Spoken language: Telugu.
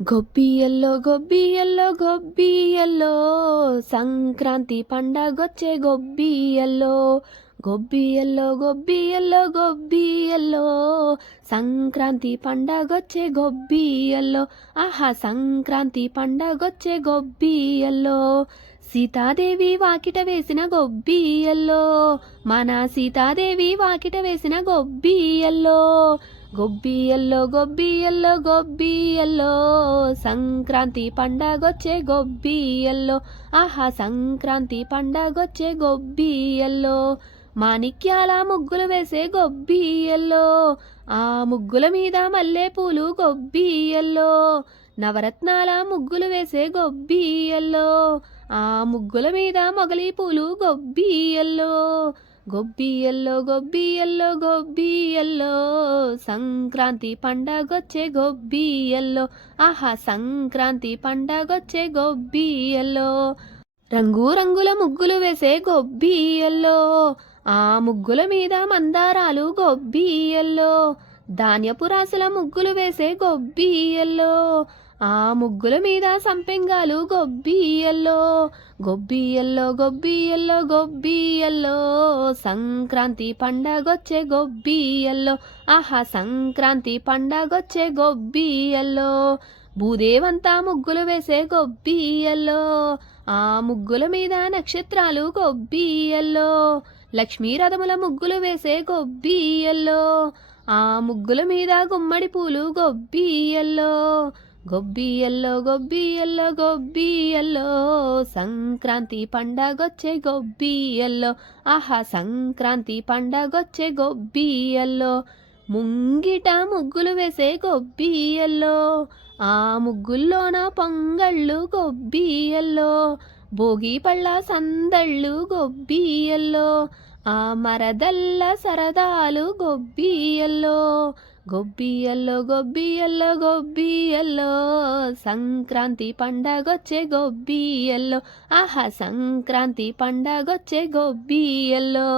గొబ్బియల్లో గొబ్బియల్లో గొబ్బియల్లో సంక్రాంతి పండగొచ్చే గొబ్బియల్లో గొబ్బియల్లో గొబ్బియల్లో గొబ్బియల్లో సంక్రాంతి పండగొచ్చే గొబ్బియల్లో ఆహా సంక్రాంతి పండగొచ్చే గొబ్బియల్లో సీతాదేవి వాకిట వేసిన గొబ్బియల్లో మన సీతాదేవి వాకిట వేసిన గొబ్బియల్లో గొబ్బియల్లో గొబ్బియల్లో గొబ్బియల్లో సంక్రాంతి పండగొచ్చే గొబ్బియల్లో ఆహా సంక్రాంతి పండగొచ్చే గొబ్బియల్లో మాణిక్యాల ముగ్గులు వేసే గొబ్బియల్లో ఆ ముగ్గుల మీద మల్లెపూలు గొబ్బియల్లో నవరత్నాల ముగ్గులు వేసే గొబ్బియల్లో ఆ ముగ్గుల మీద మొగలి పూలు గొబ్బియల్లో గొబ్బియల్లో గొబ్బియల్లో గొబ్బియల్లో సంక్రాంతి పండగొచ్చే గొబ్బియల్లో ఆహా సంక్రాంతి పండగొచ్చే గొబ్బియల్లో రంగు రంగుల ముగ్గులు వేసే గొబ్బియల్లో ఆ ముగ్గుల మీద మందారాలు గొబ్బియల్లో ధాన్యపు రాసుల ముగ్గులు వేసే గొబ్బియల్లో ఆ ముగ్గుల మీద సంపెంగాలు గొబ్బియల్లో గొబ్బియల్లో గొబ్బియల్లో గొబ్బియల్లో సంక్రాంతి పండగొచ్చే గొబ్బియల్లో ఆహా సంక్రాంతి పండగొచ్చే గొబ్బియల్లో భూదేవంతా ముగ్గులు వేసే గొబ్బియల్లో ఆ ముగ్గుల మీద నక్షత్రాలు గొబ్బియల్లో లక్ష్మీ రథముల ముగ్గులు వేసే గొబ్బియల్లో ఆ ముగ్గుల మీద గుమ్మడి పూలు గొబ్బియల్లో గొబ్బియల్లో గొబ్బియల్లో గొబ్బియల్లో సంక్రాంతి పండగొచ్చే గొబ్బియల్లో ఆహా సంక్రాంతి పండగొచ్చే గొబ్బియల్లో ముంగిట ముగ్గులు వేసే గొబ్బియల్లో ఆ ముగ్గుల్లోన పొంగళ్ళు గొబ్బియల్లో భోగి పళ్ళ సందళ్ళు గొబ్బియల్లో ఆ మరదల్ల సరదాలు గొబ్బియల్లో గొబ్బియల్లో గొబ్బియల్లో గొబ్బియల్లో సంక్రాంతి పండగొచ్చే గొబ్బియల్లో ఆహా సంక్రాంతి పండగొచ్చే గొబ్బియల్లో